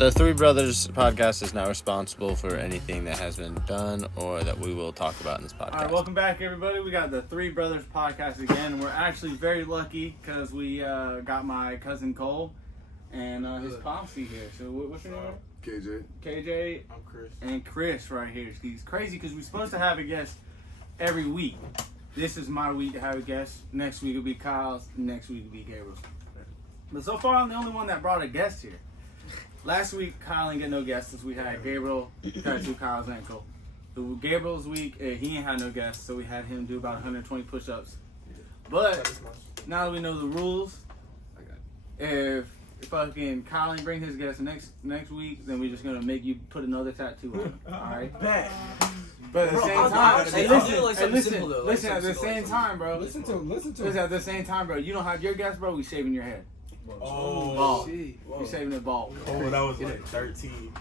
The Three Brothers podcast is not responsible for anything that has been done or that we will talk about in this podcast. All right, welcome back, everybody. We got the Three Brothers podcast again. We're actually very lucky because we got my cousin Kohl and his posse here. So what's your name? KJ. KJ. I'm Chris. And Chris right here. He's crazy because we're supposed to have a guest every week. This is my week to have a guest. Next week will be Kyle's. Next week will be Gabriel's. But so far, I'm the only one that brought a guest here. Last week, Kyle didn't get no guests since we had Gabriel try to do Kyle's ankle. The Gabriel's week, he ain't had no guests, so we had him do about 120 push-ups. But now that we know the rules, if fucking Kyle ain't bring his guest next week, then we're just gonna make you put another tattoo on him. All right? Bet. But at the same time, listen. At the same time, bro. Listen to him. At the same time, bro. You don't have your guest, bro. We shaving your head. Oh, bald. You saving it bald. Oh, that was like 13.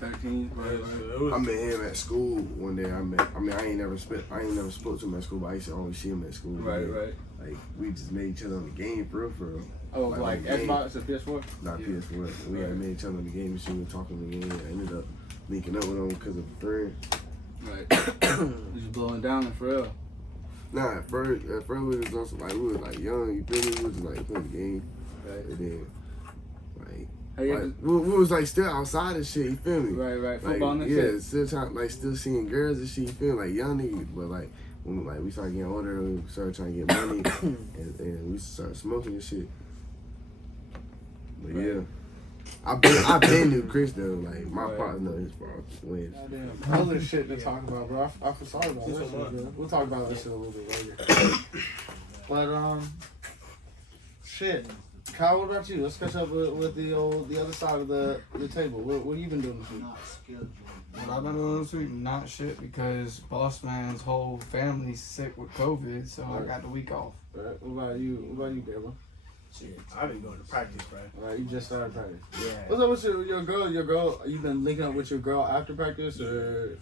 13. I met him at school one day. I ain't never spoke to him at school, but I used to always see him at school. Right. Like we just met each other on the game for real. Oh, like Xbox or PS4? Not PS4. We had met each other on the game machine. We were talking on the game. I ended up linking up with him because of a friend. Right. Just blowing down for real. Nah, at first we was also like we was like young. You feel me? We was just like playing the game. Right. And then, we was like still outside and shit, you feel me? Right. Like, Football and shit. Still trying, like still seeing girls and shit, you feel me? Like young niggas, but like when we started getting older, we started trying to get money and we started smoking and shit. But yeah, I been knew Chris though, like my partner know his fault. Other shit to talk about, bro. I sorry about that. We'll talk about that shit a little bit later. But shit. Kyle, what about you? Let's catch up with the other side of the table. What have you been doing this week? What I've been doing this week? Not shit, because Boss Man's whole family's sick with COVID, so I got the week off. Right. What about you, Gabriel? Shit, I've been going to practice, bro. All right, you just started practice. Yeah. What's up with your girl? You been linking up with your girl after practice, or?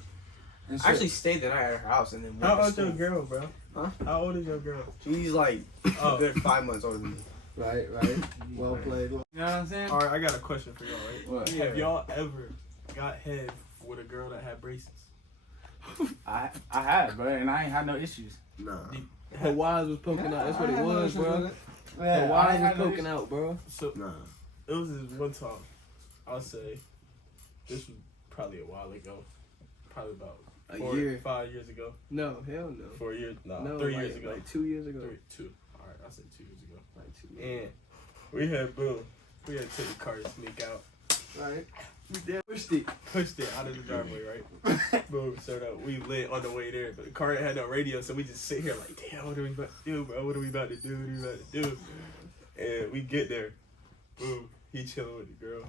I actually stayed the night at her house and then. How old is your girl, bro? Huh? How old is your girl? She's like a good 5 months older than me. Right. Well played. You know what I'm saying? All right, I got a question for y'all, right? What? Have y'all ever got head with a girl that had braces? I had, bro, and I ain't had no issues. Nah. Her wires was poking out. That's what it was, bro. Her wires was poking out, bro. So, Nah. it was this one time, I'll say, this was probably a while ago. Probably about 5 years ago. No, hell no. 4 years? No, No, 3 years ago. Like 2 years ago. Two. All right, I'll say 2 years ago. Like 2 years. And we had to take the car to sneak out. Right. We did pushed it out of the driveway, right? Boom. So we lit on the way there, but the car had no radio, so we just sit here like, damn, what are we about to do, bro? What are we about to do? And we get there. Boom. He chilling with the girl.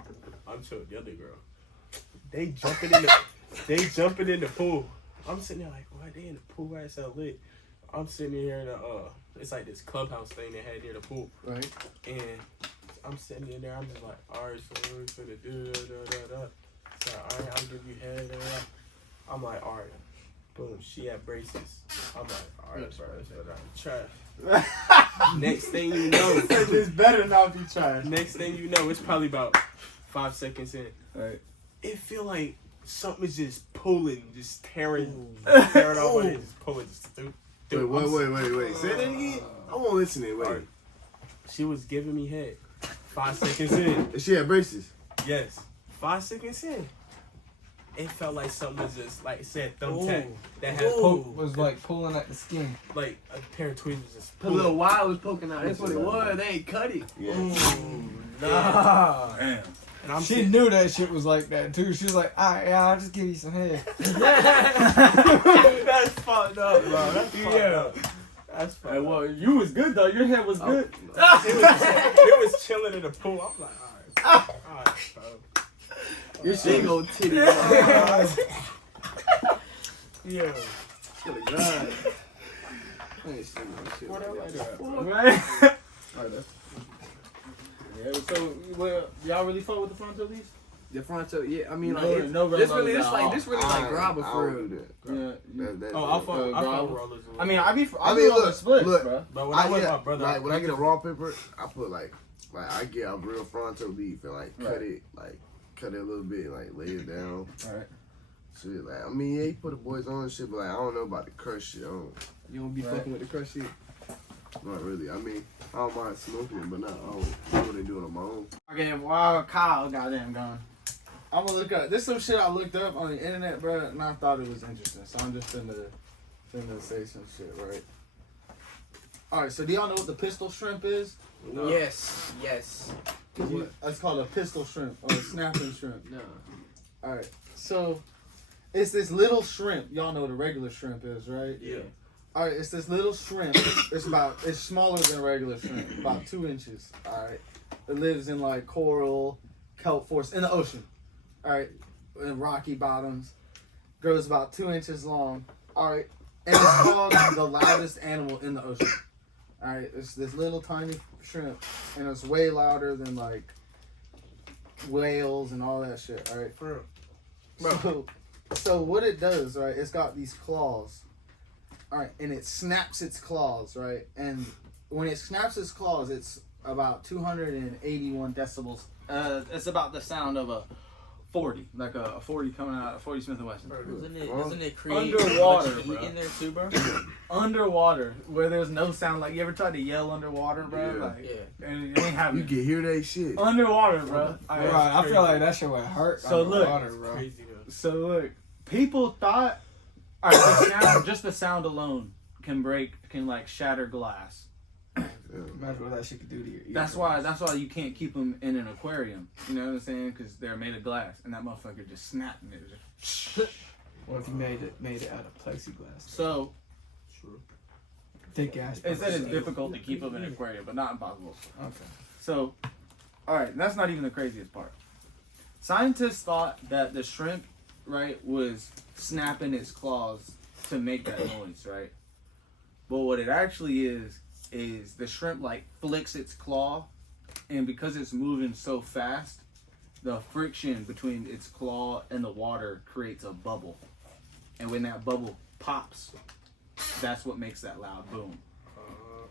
I'm chilling with the other girl. They jumping in the pool. I'm sitting there like, why they in the pool? Why it's so lit? I'm sitting here in it's like this clubhouse thing they had near the pool. Right. And I'm sitting in there, I'm just like, alright, so what we finna do, So, alright, I'll give you head, I'm like, alright. Boom, she had braces. I'm like, alright, bro, trash. Next thing you know, This better not be trash. next thing you know, it's probably about 5 seconds in. Right. It feel like something is just pulling, just tearing off of it, just pulling, just Wait. Say that again. I won't listen to it. Wait. Alright. She was giving me head. 5 seconds in. And she had braces. Yes. 5 seconds in. It felt like something was just, like, said thumbtack that had Was like pulling at the skin. like a pair of tweezers was just The pulling. little wire was poking out. That's what it was. They ain't cut it. Yeah. Nah. Damn. And I'm She knew that shit was like that too. She was like, alright, yeah, I'll just give you some head. That's fucked up, bro. That's fucked up. That's fucked Hey, up. well, you was good though. Your head was good. It was chilling in the pool. I'm like, alright, bro. Your shit go titty. Yeah. Right. Yeah. So, y'all really fuck with the front of these? The front toe, yeah. I mean, No, like no this rollers really, at this like all. this really like grabber I for don't real. do that. Yeah. Oh, I fuck with Rollers. rollers. I mean, I be look, on splits, look. bro. but when I went with my brother, like when I get a raw paper, I put like I get a real fronto beef and like cut it like cut it a little bit, like lay it down. Alright. Shit, like I mean, yeah, you put the boys on and shit, but like I don't know about the crush shit. You don't be fucking with the crush shit. Not really. I mean, I don't mind smoking it, but not I don't really do it on my own. Okay, while Kyle goddamn gone. I'm gonna look up. This some shit I looked up on the internet, bro, and I thought it was interesting. So I'm just finna say some shit, right? All right. So do y'all know what the pistol shrimp is? No. Yes. Yes. It's called a pistol shrimp or a snapping shrimp. No. All right. So it's this little shrimp. Y'all know what a regular shrimp is, right? Yeah. All right. It's this little shrimp. It's smaller than regular shrimp, about 2 inches. All right. It lives in like coral, kelp forests in the ocean. All right, in rocky bottoms, grows about 2 inches long. All right, and it's called the loudest animal in the ocean. All right, it's this little tiny shrimp, and it's way louder than like whales and all that shit. All right, For real. so what it does, right? It's got these claws. All right, and it snaps its claws, right? And when it snaps its claws, it's about 281 decibels. It's about the sound of a 40, like a 40 coming out of 40 Smith & Wesson. Doesn't it create Underwater, much heat bro. in there too, bro? Underwater, where there's no sound. Like, you ever tried to yell underwater, bro? Yeah. Like, Yeah. and it ain't You happening. can hear that shit. Underwater, bro. Right, I feel like that shit would hurt. So look, underwater, bro. Crazy though. So look, people thought, all right, the sound, just the sound alone can like shatter glass. Imagine what that shit could do to your ears. That's why you can't keep them in an aquarium. You know what I'm saying? Because they're made of glass, and that motherfucker just snapped and it just. What if you made it out of plexiglass? So True. Thick ass. it said it's difficult to keep them in an aquarium, but not impossible. Okay. So, all right, that's not even the craziest part. Scientists thought that the shrimp, right, was snapping its claws to make that noise, right? But what it actually is the shrimp like flicks its claw, and because it's moving so fast, the friction between its claw and the water creates a bubble, and when that bubble pops, that's what makes that loud boom.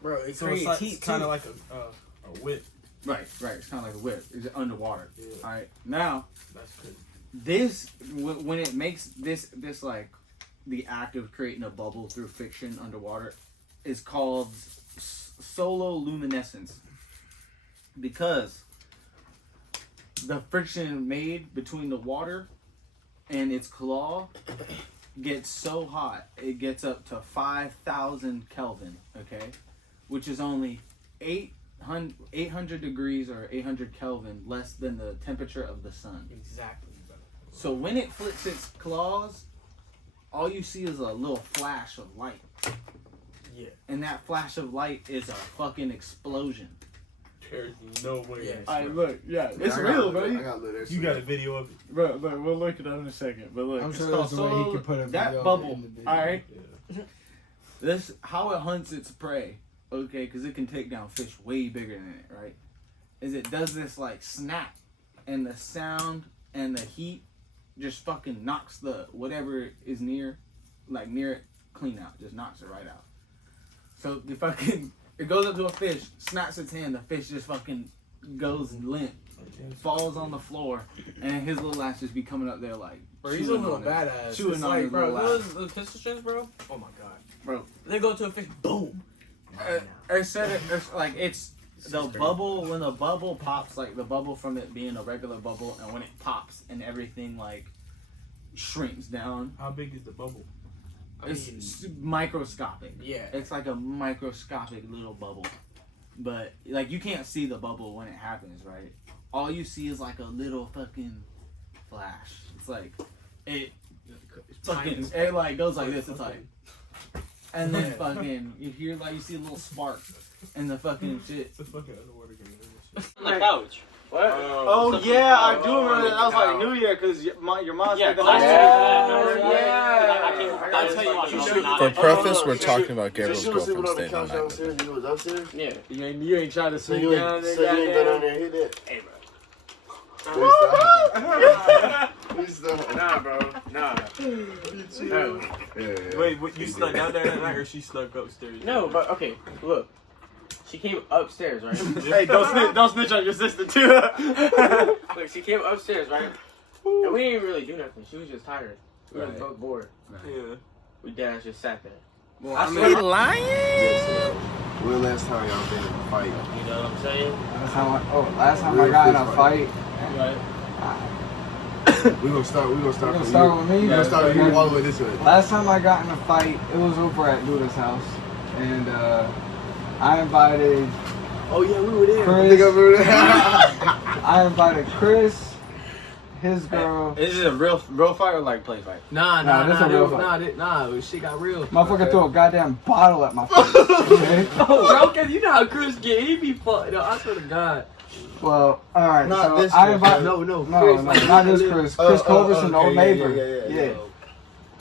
Bro, it So creates it's heat kind too. of like a whip. Right. It's kind of like a whip. It's underwater. Yeah. All right. Now, That's crazy. this when it makes this like the act of creating a bubble through friction underwater is called sololuminescence, because the friction made between the water and its claw gets so hot it gets up to 5,000 Kelvin, okay, which is only 800 degrees or 800 Kelvin less than the temperature of the sun. Exactly, bro. So when it flicks its claws, all you see is a little flash of light. Yeah. And that flash of light is a fucking explosion. There's no way. Yeah. that's Alright, real. look, yeah, Yeah, it's I real, got bro. I got little You got a video of it? Bro, look, we'll look it up in a second. But look, I'm it's sure called there's a way he can put a that video bubble. in the video. Alright, Yeah. this how it hunts its prey. Okay, because it can take down fish way bigger than it. Right? Is it does this like snap, and the sound and the heat just fucking knocks the whatever is near it clean out. Just knocks it right out. So the fucking it goes up to a fish, snaps its hand, the fish just fucking goes limp, falls on the floor, and his little ass just be coming up there like. Bro, he's a chewing little on it. badass. Chewing It's on like, his bro, little ass. those pistol shrimps, bro. Oh my god, Bro. They go to a fish, boom. I said it's like it's the bubble when the bubble pops, like the bubble from it being a regular bubble, and when it pops and everything like shrinks down. How big is the bubble? It's microscopic. Yeah. It's like a microscopic little bubble, but like you can't see the bubble when it happens, right? All you see is like a little fucking flash. It's like it fucking it like goes like this. It's like. And then fucking, you hear like you see a little spark, and the fucking shit. It's a fucking underwater game. On the couch. What? Oh, Oh yeah, I do remember that. That was like New Year because your mom Yeah, said classic. yeah. I'll tell you what. I'm not- For preface, we're talking about So Gabriel's she was sleeping girlfriend on the staying the couch night. downstairs and you was upstairs? Yeah. You ain't trying to So sleep you down ain't, there, so you ain't go down goddamn. there and hit that? Hey, bro. Please stop. Nah, bro. Nah. No. Yeah. Wait, what, you snuck down there that night or she snuck upstairs? No, but okay, look. She came upstairs, right? Hey, don't snitch on your sister too. Look, she came upstairs, right? And we didn't really do nothing. She was just tired. We were both bored. Yeah. We dead just sat there. Well, I I swear- mean, lying? When the last time y'all been in a fight? You know what I'm saying? Last time I got in a fight. We gonna start You from gonna you. start with me? We gonna start with you all the way this way. Last time I got in a fight, it was over at Luda's house, and I invited Oh yeah, we were there. I think I Chris. remember that. I invited Chris, his girl. is it a real fight or like play fight? Nah, this a real fight. Nah, shit got real. Motherfucker threw a goddamn bottle at my face. Okay? Bro, cause you know how Chris get, he be fucked. No, I swear to God. Well, all right. Not so this I Chris, invited. No, No, Chris. not this Chris. Chris Culberson, the okay, old neighbor. yeah.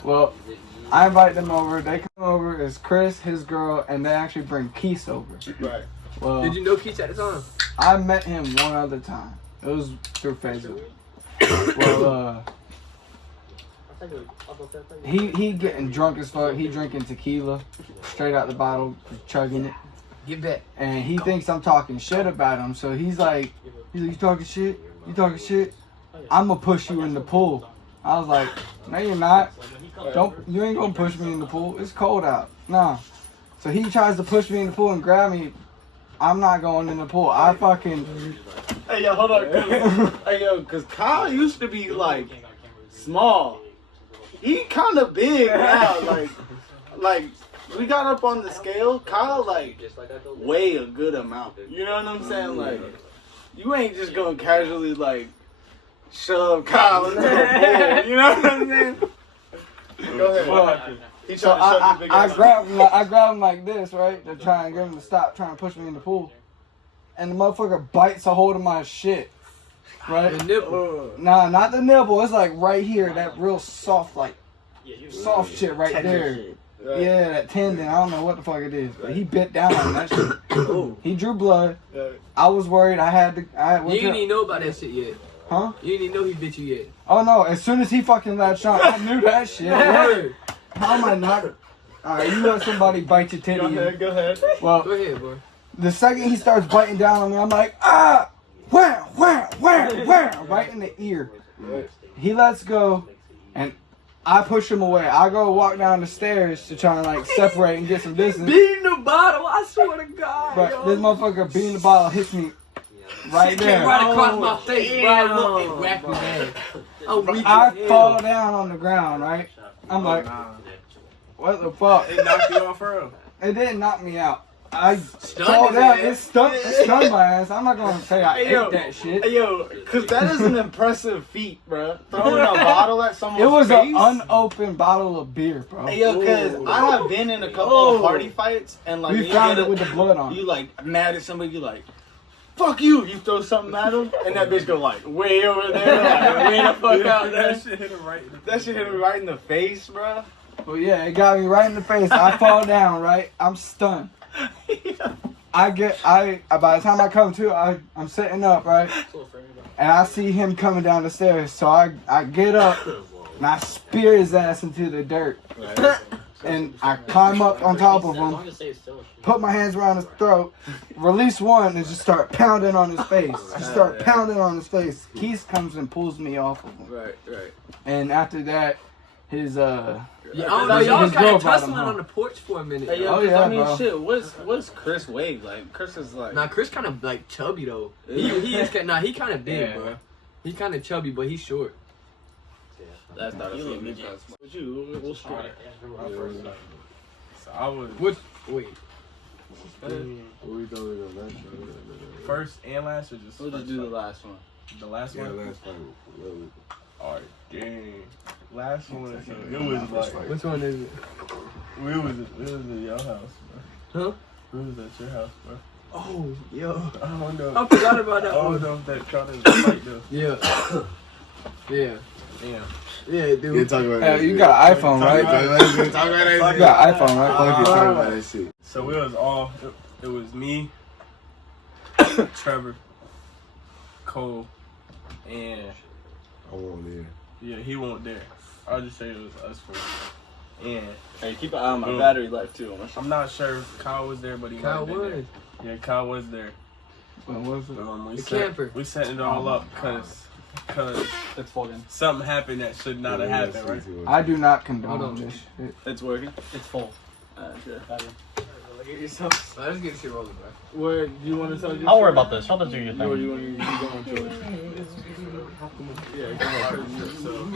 Well, I invite them over. They come over. It's Chris, his girl, and they actually bring Keith over. Right. Well, Did you know Keith at the time? I met him one other time. It was through Facebook. Well, he getting drunk as fuck. He drinking tequila, straight out the bottle, chugging it. Get back. And he thinks I'm talking shit about him. So he's like, you talking shit? You talking shit? I'm gonna push you in the pool. I was like, no, you're not. You ain't gonna push me in the pool. It's cold out. Nah. So he tries to push me in the pool and grab me. I'm not going in the pool. I fucking. Hey yo, hold on. Hey yo, cause Kyle used to be like small. He kind of big now. Like we got up on the scale. Kyle like weigh a good amount. You know what I'm saying? Like you ain't just gonna casually like shove Kyle into the pool. You know what I'm saying? Go ahead. Well, He So tried to shove the big I ass. grabbed him like this, right? To try and get him to stop trying to push me in the pool. And the motherfucker bites a hold of my shit. Right? The nipple. Nah, not the nipple. It's like right here. That real soft, like, soft shit right there. Right. Yeah, that tendon. I don't know what the fuck it is. But he bit down on that shit. He drew blood. I was worried. You didn't even know about that shit yet. Huh? You didn't even know he bit you yet. Oh no, as soon as he fucking latched on, I knew that shit. Word. How am I not? Alright, you let somebody bite your titty. Go ahead. Well, Go ahead, boy. the second he starts biting down on me, I'm like, ah! Wham! Wham! Wham! Wham! Right in the ear. He lets go, and I push him away. I go walk down the stairs to try and like separate and get some distance. Beating the bottle, I swear to God. But yo. this motherfucker beating the bottle hits me right Shit came there. right across my face, bro. I looked and whacked me bad. I'm weak I as hell. fall down on the ground, right? I'm like, what the fuck? It knocked you off, bro. It didn't knock me out. I Stunned fall his down. ass. It stunned my ass. I'm not gonna say I Hey, ate yo. that shit. Hey yo, cause that is an impressive feat, bro. Throwing a bottle at someone's It was face. an unopened bottle of beer, bro. Hey yo, cause I have been in a couple of party fights and like We found it with the blood on. You like mad at somebody, you like, fuck you. You throw something at them, and that bitch go like way over there, like way the fuck out there. That shit hit him right in the That shit hit me right in the face, bro. Well, yeah, it got me right in the face. I fall down, right? I'm stunned. By the time I come to, I'm sitting up, right? And I see him coming down the stairs. So I get up and I spear his ass into the dirt. And I climb up on top of him, put my hands around his throat, release one, and just start pounding on his face. I start pounding on his face. Keith comes and pulls me off of him. Right. And after that, his Yeah, I don't know. Y'all his kind girl of brought tussling him home. on the porch for a minute. Hey, yo, Oh, 'cause yeah, I mean, bro. shit. What's Chris weigh? Like, Chris is like. Nah, Chris kind of like chubby though. He is he kind of big, bro. He kind of chubby, but he's short. That's not a female. What you? What's All right. So I was Wait. What we doing on that show? first and last, or just We'll just do the last one. the last Yeah, one? last fight. Alright, dang. Last one, so it was like Which one is it? we was at your house, bro. Huh? We was at your house, bro. Oh, yo. I don't know. I forgot about that I don't one. know if that counted as a fight though. Yeah. Yeah. Damn. Yeah, You dude. talk about that. you got an iPhone, right? Talk about that You shit. got an iPhone, right? Fuck you talking about that shit. So it was all. It was me, Trevor, Kohl, and I won't there. yeah, he won't there. I'll just say it was us four. And Hey, keep an eye on my Boom. battery life too. I'm not sure if Kyle was there, but he Kyle might have been there. was. Yeah, Kyle was there. When was it? We The set, camper. We setting it all up because It's full. something happened that should not have happened, right? I do not condone Hold on. this shit. It's working. It's full. Look at yourself. Let's get this shit rolling, bro. What do you want to tell? Your I'll worry story? about this. I'll do your Or thing. you want to go into it? Yeah, go ahead. So,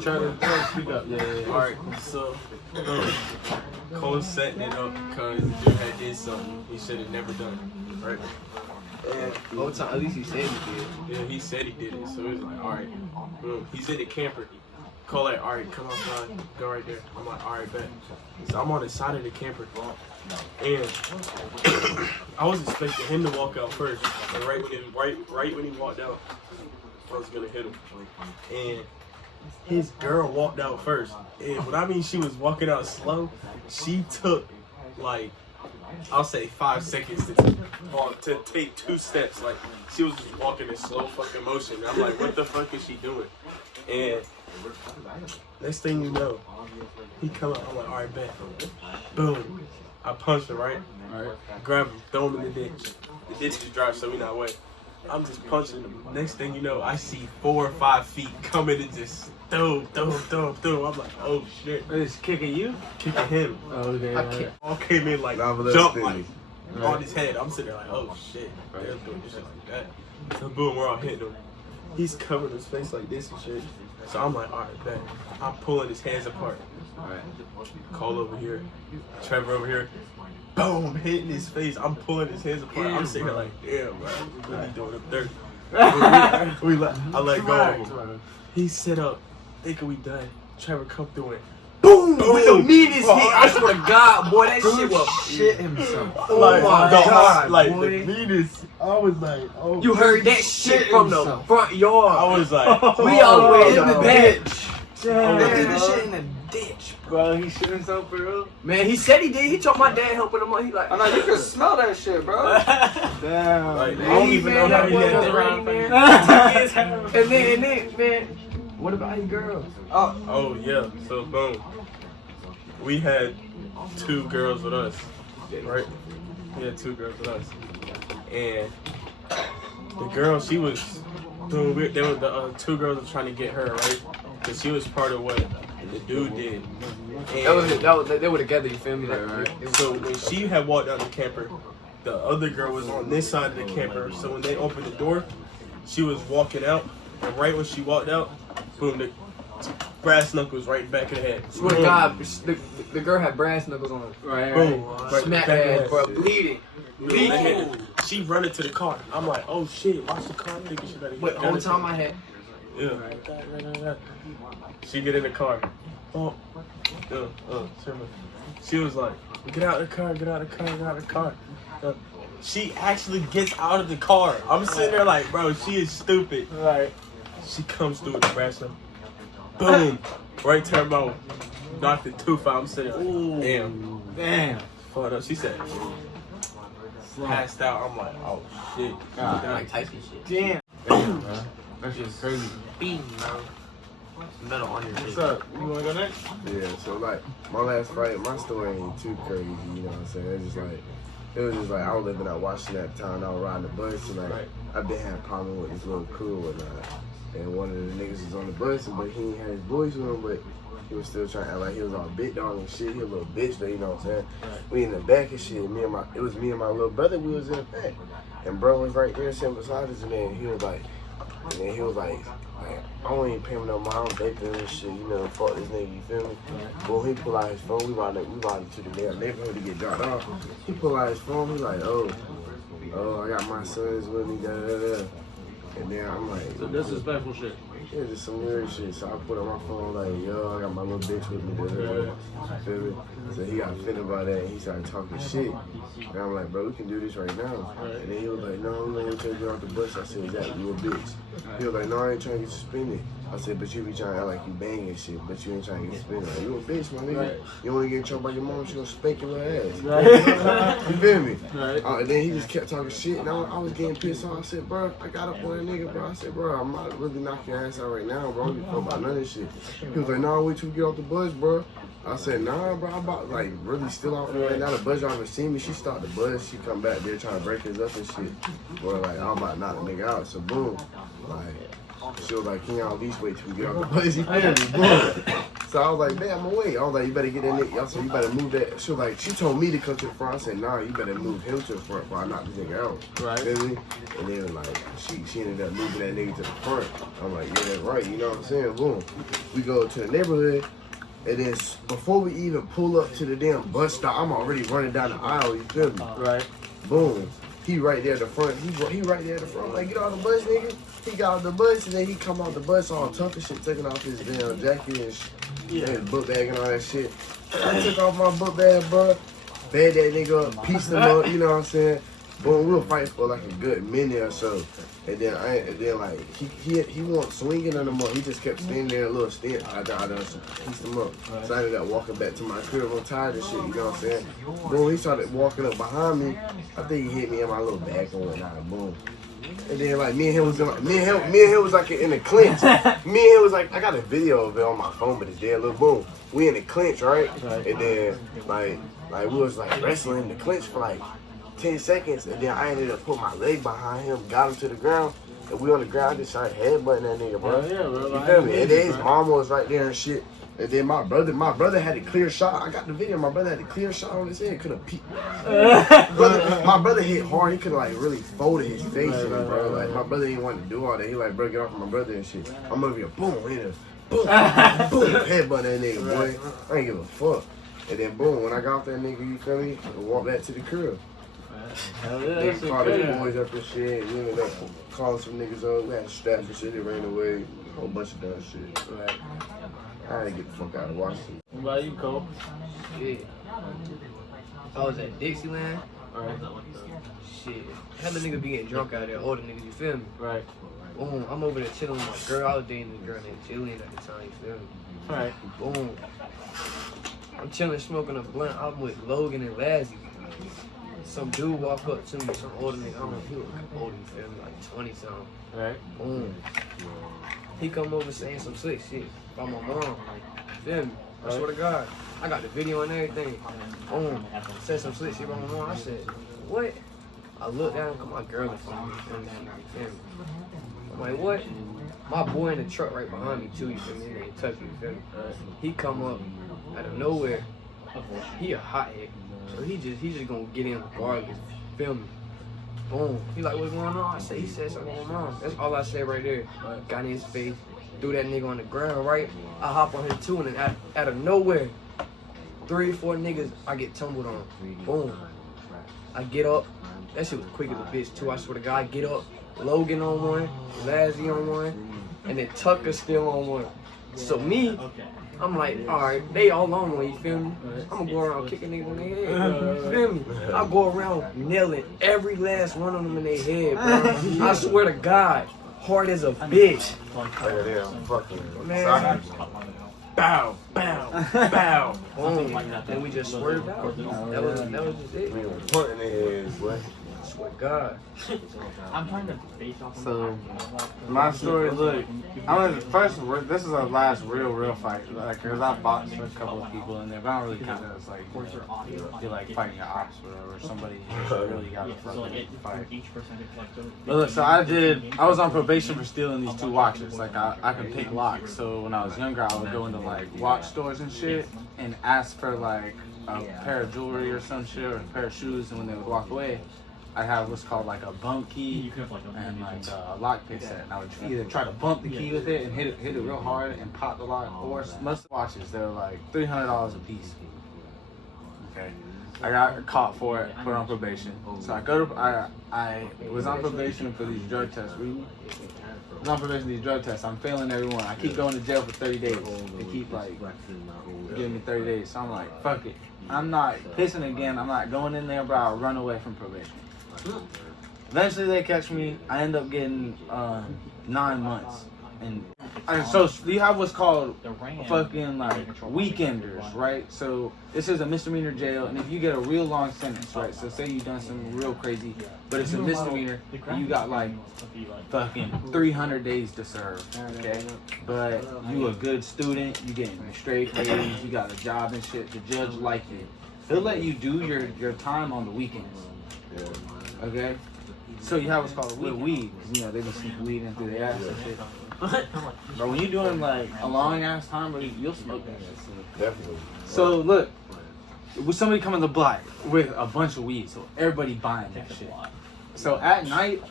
Try to speak up. Yeah. all right, so Cole's setting it up because the dude had did something he should have never done, right? And Whole time, at least he said he did. yeah, he said he did it, so he was like, all right, boom. He's in the camper. Cole like, all right, come outside, go right there. I'm like, all right, bet. So I'm on the side of the camper, and I was expecting him to walk out first. And right when he walked out, I was gonna hit him. And his girl walked out first. And when I mean she was walking out slow, she took like, I'll say 5 seconds to take 2 steps. Like she was just walking in slow fucking motion. And I'm like, what the fuck is she doing? And next thing you know, he come up. I'm like, all right, bet. Boom. I punched him, right? Grab him, throw him in the ditch. The ditch is dry, so we not wet. I'm just punching him. Next thing you know, I see 4 or 5 feet coming and just throw. I'm like, oh shit. It's kicking you? Kicking him. Okay. All came in like, Nah, but that's jump Philly. like on his head. I'm sitting there like, oh shit. They're doing this shit like that. So boom, we're all hitting him. He's covering his face like this and shit. So I'm like, all right, bet. I'm pulling his hands apart. All right. Cole over here. Trevor over here. Boom, hitting his face. I'm pulling his hands apart. I'm sitting here like, damn, bro. What he doing up there? I let go of him. He sit up, thinking we done. Trevor come through it. Boom! With the meanest hit. I swear to God, boy, that shit was. Shit himself. Oh Like, my the God, like boy. the meanest. I was like, oh. You heard that shit from the himself. front yard. I was like, We all the way in the Oh, back. They did this shit in the ditch. Bro, he shit himself for real? Man, he said he did. He told my dad helping him. He like, I know you can smell that shit, bro. Damn. like, I man, don't even know how he had was that. ready, man. And then, man, what about his girls? Oh yeah, so boom. We had 2 girls with us, right? We had 2 girls with us, and the girl, she was. Boom, there were the 2 girls were trying to get her, right? Because she was part of what the dude did. And They were together. You feel me? Like, right. So when she had walked out the camper, the other girl was on this side of the camper. So when they opened the door, she was walking out, and right when she walked out, boom, the brass knuckles right back in the head. swear to God, the girl had brass knuckles on. Boom, right Smack back in the ass, head. bro, bleeding. She running to the car. I'm like, oh shit, watch the car, nigga. She better But get whole down. time I had. Yeah. She get in the car. Oh. She was like, get out of the car, get out of the car, get out of the car. She actually gets out of the car. I'm sitting there like, bro, she is stupid. Right. She comes through with the brass knuckle. Boom. Right to her mouth. Knocked the tooth out. I'm sitting there like, damn. Fucked up. She said, passed out. I'm like, oh shit. Like Tyson shit. Damn. That shit's crazy. Beating, bro. Metal on your What's face. up? You wanna go next? Yeah, so like my last fight, my story ain't too crazy, you know what I'm saying? It was just like I was living out Washington at the time, I was riding the bus and like I've been having a problem with this little crew and whatnot. And one of the niggas was on the bus, but he ain't had his voice with him, but he was still trying to act like he was all big dog and shit. He a little bitch though, you know what I'm saying? We in the back and shit, it was me and my little brother, we was in the back. And bro was right there sitting beside us and then he was like, I don't even pay him no mind, I'm vaping and shit, you know, fuck this nigga, you feel me? Well, he pull out his phone, we riding to the neighborhood to get dropped off. He pull out his phone, he like, oh, I got my sons with me, da. And then I'm like, So disrespectful shit. yeah, just some weird shit. So I put on my phone like, yo, I got my little bitch with me, da. You feel me? So he got offended by that and he started talking shit. And I'm like, bro, we can do this right now. And then he was like, no, I'm not even trying to get off the bus. I said, exactly, you a bitch. He was like, no, I ain't trying to get suspended. I said, but you be trying to act like you banging shit, but you ain't trying to get suspended. Like, you a bitch, my nigga. You want to get in trouble by your mom, she gonna spank your little ass. You feel me? And then he just kept talking shit, and I was getting pissed off. I said, bro, I got up on that nigga, bro. I said, bro, I'm not really knocking your ass out right now, bro. I don't give a fuck about none of this shit. He was like, nah, wait till we get off the bus, bro. I said, nah, bro, I'm about like really still out there right now. The bus driver seen me. She stopped the bus. She come back there trying to break us up and shit. Bro, like, I'm about to knock the nigga out. So, boom. Like, she was like, can y'all at least wait till we get off the bus? You feel me? Boom. So I was like, man, I'm gonna wait. I was like, you better get that nigga. I said, you better move that. She was like, she told me to come to the front. I said, nah, you better move him to the front before I knock this nigga out. Right. Feel me? And then, like, she ended up moving that nigga to the front. I'm like, yeah, that's right. You know what I'm saying? Boom. We go to the neighborhood. And then before we even pull up to the damn bus stop, I'm already running down the aisle, you feel me? Right. Boom. He right there at the front. He right there at the front. I'm like, get off the bus, nigga. He got off the bus, and then he come off the bus all tough and shit, taking off his damn jacket and his book bag and all that shit. I took off my book bag, bro. Bad that nigga up, pieced him up, you know what I'm saying? Boom, we were fighting for like a good minute or so. And then like he wasn't swinging on the more. He just kept standing there a little stint. I done pieced him up. So I ended up walking back to my crib. I'm tired of shit, you know what I'm saying? Boom, he started walking up behind me. I think he hit me in my little back and whatnot. Boom. And then like me and him was like in the clinch. Me and him was like, I got a video of it on my phone, but it's dead. Look, boom. We in the clinch, right? And then like we was like wrestling in the clinch for like 10 seconds, and then I ended up putting my leg behind him, got him to the ground, and we on the ground, just started headbutting that nigga, bro. Yeah, bro. You feel me? And then his mama was right there and shit. And then my brother had a clear shot. I got the video. My brother had a clear shot on his head. Could have peeked. My brother hit hard. He could have like really folded his face in, bro. Like my brother didn't want to do all that. He like, bro, get off of my brother and shit. I'm over here, boom, hit him, boom, boom, headbutt that nigga, boy. I ain't give a fuck. And then boom, when I got off that nigga, you feel me? I walked back to the crib. They called the boys up and shit. We ended up calling some niggas up. We had straps and shit. They ran away. A whole bunch of dumb shit. Like, I had to get the fuck out of Washington. What about you, Kohl? Shit. I was at Dixieland. Alright. Shit. Hella niggas be getting drunk out there. Older niggas, you feel me? Right. Boom. I'm over there chilling with my girl. I was dating a girl named Jillian at the time, you feel me? Alright. Boom. I'm chilling, smoking a blunt. I'm with Logan and Lazzy. Some dude walk up to me, some older nigga. I don't know if he was older, you feel me? Like 20 something. Right. Boom. He come over saying some slick shit about my mom. Feel me? I swear to God. I got the video and everything. Boom. Said some slick shit about my mom. I said, what? I looked down, cause my girl in front of me. Feel me? I'm like, what? My boy in the truck right behind me too, you feel me? He ain't touch me, you feel me? He come up out of nowhere. He a hothead. So he just gonna get in regardless. Feel me? Boom. He like, what's going on? He said something to my mom. That's all I said right there. Got in his face, threw that nigga on the ground, right? I hop on him too, and then out of nowhere, 3 or 4 niggas, I get tumbled on. Boom. I get up. That shit was quick as a bitch too, I swear to God. I get up. Logan on one, Lazzy on one, and then Tucker still on one. So me, I'm like, alright, they all on one, you feel me? I'm gonna go around kicking niggas in their head, you feel me? I go around nailing every last one of them in their head, bro. I swear to God, hard as a bitch. Man. Bow, bow, bow. Boom. Then we just swerved out. That was just it. Pointing their heads, boy. I swear to God. I'm trying to base off. So, my story, look, this is our last real fight. Like, cause I boxed with a couple of people in there, but I don't really count that as like, you like fighting your ops or whatever. Somebody really got a fucking fight. But look, so I was on probation for stealing these 2 watches. Like, I can pick locks. So when I was younger, I would go into like watch stores and shit and ask for like a pair of jewelry or some shit or a pair of shoes, and when they would walk away, I have what's called like a bump key and like a lock pick set. And I would either try to bump the key with it and hit it real hard and pop the lock, or most of the watches, they're like $300 a piece. Okay. I got caught for it, put on probation. So I was on probation for these drug tests. I was on probation for these drug tests. I'm failing every one. I keep going to jail for 30 days. They keep like giving me 30 days. So I'm like, fuck it. I'm not pissing again. I'm not going in there, but I'll run away from probation. Eventually they catch me. I end up getting 9 months. And And so you have what's called The ram, fucking like weekenders, right? So this is a misdemeanor jail, and if you get a real long sentence, right? So say you've done something real crazy, but it's a misdemeanor, and you got like fucking 300 days to serve, okay? But you a good student, you getting straight A's, you got a job and shit. The judge like you. He'll let you do your time on the weekends, okay? So you have what's called a weed. You know, they be sneaking weed into their ass and shit. But when you're doing like a long ass time, bro, you'll smoke that shit. Definitely. So look, with somebody coming to the block with a bunch of weed, so everybody buying that shit. So at night,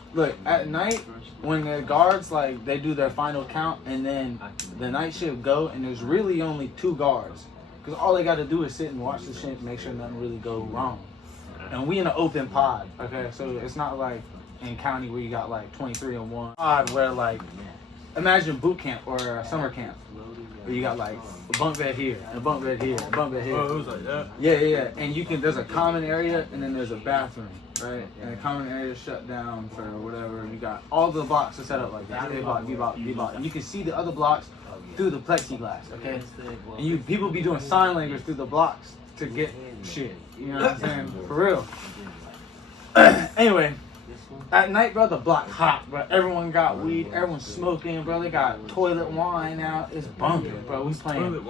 when the guards like they do their final count, and then the night shift go, and there's really only 2 guards, because all they got to do is sit and watch the shit, and make sure nothing really go wrong. And we in an open pod, okay? So it's not like in county where you got like 23 in one pod where like, imagine boot camp or a summer camp where you got like a bunk bed here and a bunk bed here, and a bunk bed here. Oh, it was like that. Yeah. And you can, there's a common area and then there's a bathroom, right? And the common area is shut down for whatever. You got all the blocks are set up like that. A block, B block, B block. And you can see the other blocks through the plexiglass, okay? And people be doing sign language through the blocks to get shit. You know what I'm saying? For real. Anyway, at night, bro, the block hot, bro. Everyone got weed. Everyone's smoking, bro. They got toilet wine out. It's bumping, bro. We playing.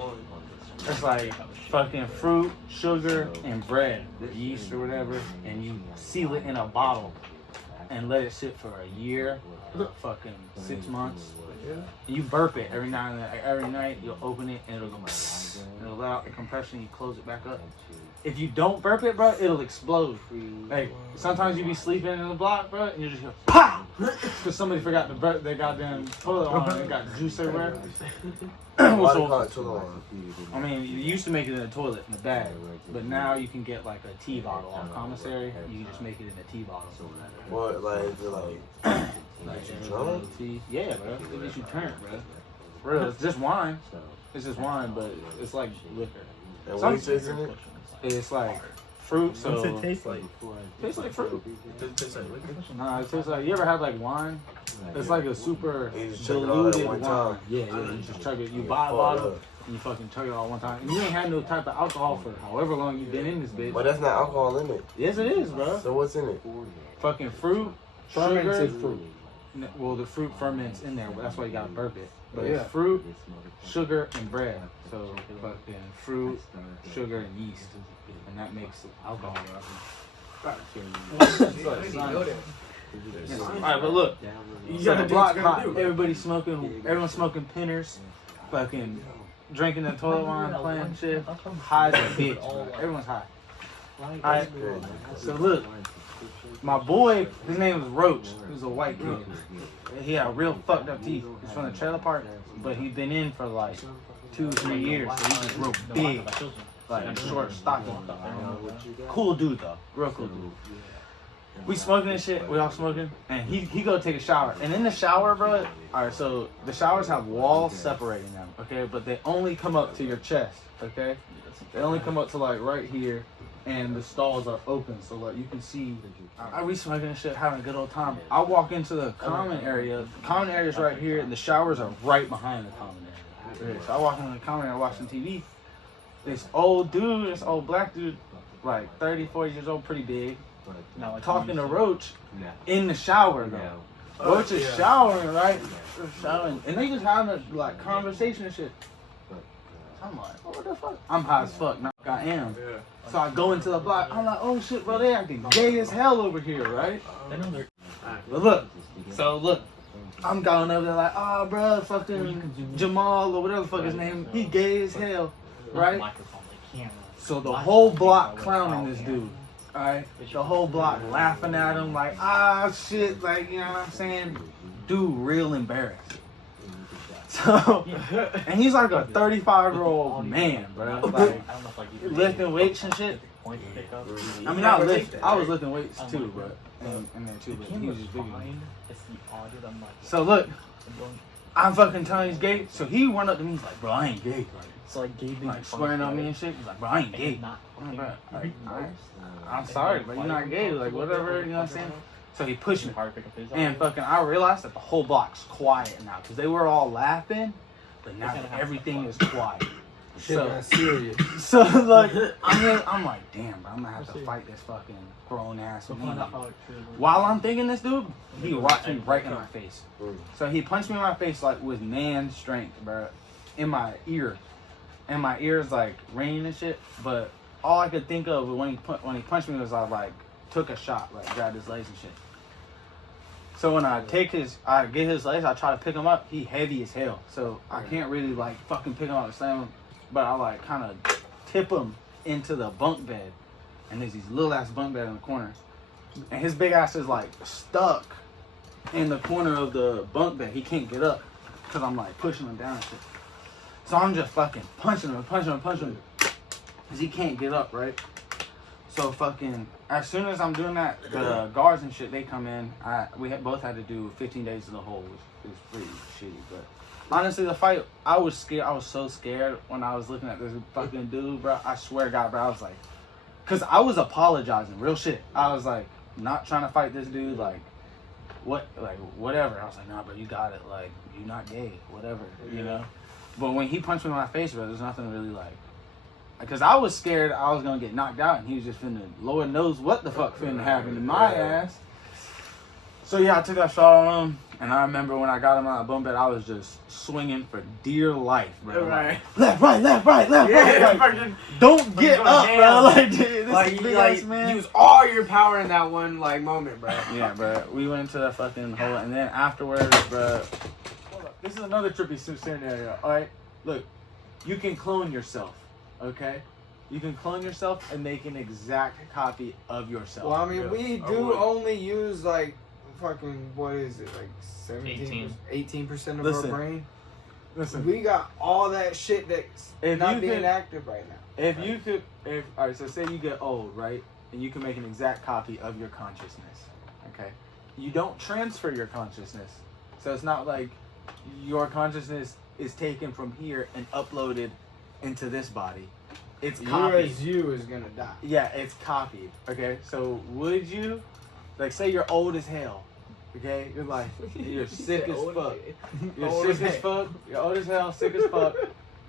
It's like fucking fruit, sugar, and bread, yeast or whatever, and you seal it in a bottle and let it sit for a year, fucking 6 months. And you burp it every now and then. Every night, you'll open it and it'll go. Psst, and it'll let out the compression. You close it back up. If you don't burp it, bro, it'll explode. Like, sometimes you be sleeping in the block, bro, and you just go, POW! Because somebody forgot to burp their goddamn toilet on and it got juice everywhere. Why do you call it toilet on? I mean, you used to make it in a toilet, in a bag, but now you can get like a tea bottle off commissary. You can just make it in a tea bottle. What, like, is it like drunk? Yeah, bro. It gets you turned, bro. For real, it's just wine. It's just wine, but it's like liquor. And what is in it? It's like fruit, so... What's it taste like? Tastes like fruit. Does it taste like liquor? Nah, it tastes like... You ever had like wine? It's like a super You just chug it all at diluted one wine. time. Yeah, you just chug it. You buy a bottle, and you fucking chug it all at one time. And you ain't had no type of alcohol for however long you've been in this bitch. But that's not alcohol in it. Yes, it is, bro. So what's in it? Fucking fruit, Fermented sugar. fruit. Well, the fruit ferments in there, but that's why you gotta burp it. But Yeah. it's fruit, sugar, and bread. So fucking fruit, sugar, and yeast, and that makes alcohol. Alright, but look, you got the block hot. Everybody's smoking. Everyone's smoking pinners, fucking drinking the toilet wine, playing shit. High as a bitch. Everyone's high. Alright, so look. My boy, his name was Roach. He was a white kid. He had real fucked up teeth. He's from the trailer park, but he'd been in for like 2-3 years, so he's just real big, like short, stocky. Cool dude though, real cool dude. We smoking and shit. We all smoking, and he go take a shower. And in the shower, bro. All right, so the showers have walls separating them, okay, but they only come up to your chest, okay. They only come up to like right here. And the stalls are open, so like you can see. I be smoking and shit, having a good old time. I walk into the common area. The common area's right here, and the showers are right behind the common area. So I walk into the common area watching TV. This old dude, this old black dude, like 34 years old, pretty big, talking to Roach in the shower though. Roach is showering, right? They're showering, and they just having a like conversation and shit. I'm like, what the fuck? I'm high as fuck. Now I am. So I go into the block. I'm like, oh shit, bro, they acting gay as hell over here, right? But look, I'm going over there like, oh, bro, fucking Jamal or whatever the fuck his name. He gay as hell, right? So the whole block clowning this dude, alright? The whole block laughing at him like, ah, shit, like, you know what I'm saying? Dude, real embarrassed. So, and he's like a 35-year-old man, bro. Like, lifting weights and shit. I mean, I was lifting weights too, but and then too, but he was just bigger than me. So look, I'm fucking telling he's gay. So he went up to me, he's like, bro, I ain't gay. Like swearing on me and shit. He's like, bro, I ain't gay. I'm like, alright, I'm sorry, but you're not gay. Like whatever, you know what I'm saying? So he pushed me. Hard to pick up his And fucking, I realized that the whole block's quiet now because they were all laughing, but now everything is quiet. Shit, that's serious. So like, I'm like, damn, bro, I'm gonna have to fight this fucking grown ass man. While I'm thinking this dude, he rocked me right in my face. So he punched me in my face like with man strength, bro, in my ear, and my ear's like ringing and shit. But all I could think of when he punched me was I like took a shot, like grabbed his legs and shit. So when I get his legs, I try to pick him up. He heavy as hell, so I can't really like fucking pick him up and slam him. But I like kind of tip him into the bunk bed, and there's these little ass bunk bed in the corner, and his big ass is like stuck in the corner of the bunk bed. He can't get up because I'm like pushing him down and shit. So I'm just fucking punching him, because he can't get up, right? So fucking, as soon as I'm doing that, the guards and shit, they come in. We both had to do 15 days in the hole, which is pretty shitty. But honestly, the fight, I was scared. I was so scared when I was looking at this fucking dude, bro. I swear to God, bro. I was like, because I was apologizing, real shit. I was like, not trying to fight this dude, like, whatever. I was like, nah, bro, you got it. Like, you're not gay, whatever, you know? But when he punched me in my face, bro, there's nothing really like, because I was scared I was going to get knocked out and he was just finna, Lord knows what the fuck finna happen to my ass. So yeah, I took that shot on him, and I remember when I got him out of the bunk bed, I was just swinging for dear life, bro. Right. Left, right. Like, don't get up, bro. Like, dude, this is big ass man. Use all your power in that one like moment, bro. Yeah, bro. We went into that fucking hole, and then afterwards, bro. Hold up. This is another trippy scenario. All right, look, you can clone yourself. Okay, you can clone yourself and make an exact copy of yourself. Well, I mean, we do only use like fucking, what is it, like 18% of our brain. Listen, we got all that shit that's not being active right now. All right, so say you get old, right, and you can make an exact copy of your consciousness. Okay, you don't transfer your consciousness, so it's not like your consciousness is taken from here and uploaded into this body. It's copied. You is gonna die. Yeah, it's copied. Okay, so would you, like, say you're old as hell. Okay, you're like, you're sick as fuck. You're sick as fuck. You're old as hell, sick as fuck.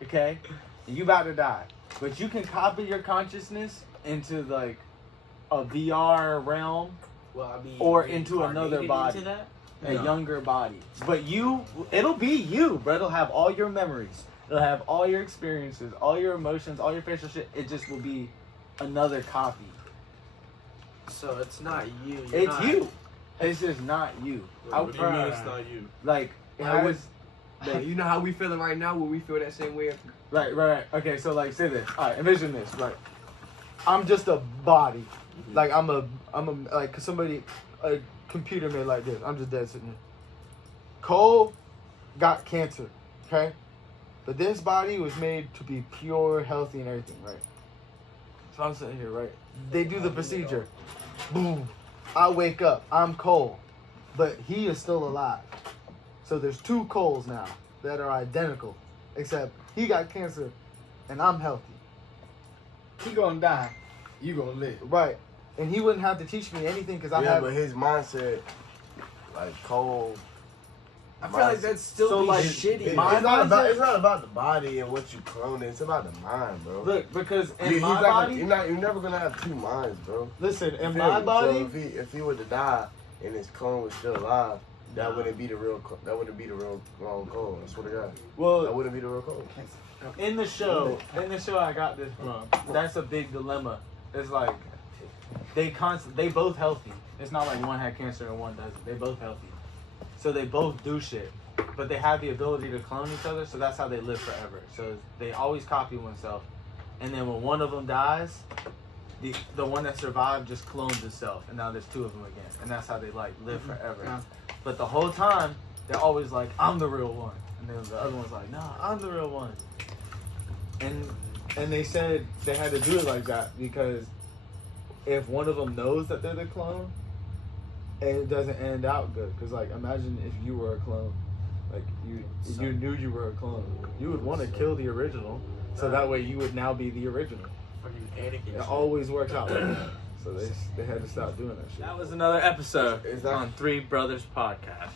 Okay, and you about to die, but you can copy your consciousness into like a VR realm, or into another body, a younger body. But it'll be you, bro. It'll have all your memories. It'll have all your experiences, all your emotions, all your facial shit. It just will be another copy. So it's not you. It's you. It's just not you. What do you mean it's not you? Like, you know how we feeling right now? Will we feel that same way? Right. Okay, so like, say this. All right, envision this. Right, I'm just a body. Like I'm a like somebody, a computer made like this. I'm just dead sitting there. Kohl got cancer. Okay. But this body was made to be pure, healthy, and everything, right? So I'm sitting here, right? They do the procedure. Boom. I wake up. I'm Kohl. But he is still alive. So there's two Kohls now that are identical. Except he got cancer and I'm healthy. He gonna die. You gonna live. Right. And he wouldn't have to teach me anything because I have... but his mindset, like Kohl... I feel like that's still shitty. It's not about the body and what you clone. It's about the mind, bro. Look, because in my body, you're never gonna have two minds, bro. Listen, in my body, so if he were to die and his clone was still alive, that wouldn't be the real. That wouldn't be the real Kohl. I swear to God. Well, that wouldn't be the real Kohl. In the show, I got this from. That's a big dilemma. It's like they both healthy. It's not like one had cancer and one doesn't. They both healthy. So they both do shit, but they have the ability to clone each other, so that's how they live forever. So they always copy oneself, and then when one of them dies, the one that survived just clones itself, and now there's two of them again, and that's how they like live forever. Yeah. But the whole time, they're always like, I'm the real one, and then the other one's like, nah, I'm the real one. And they said they had to do it like that because if one of them knows that they're the clone, and it doesn't end out good, because like imagine if you were a clone, like you knew you were a clone, you would want to kill the original, so that way you would now be the original. It always works out like that. So they had to stop doing that shit. That was another episode Is that- on Three Brothers Podcast.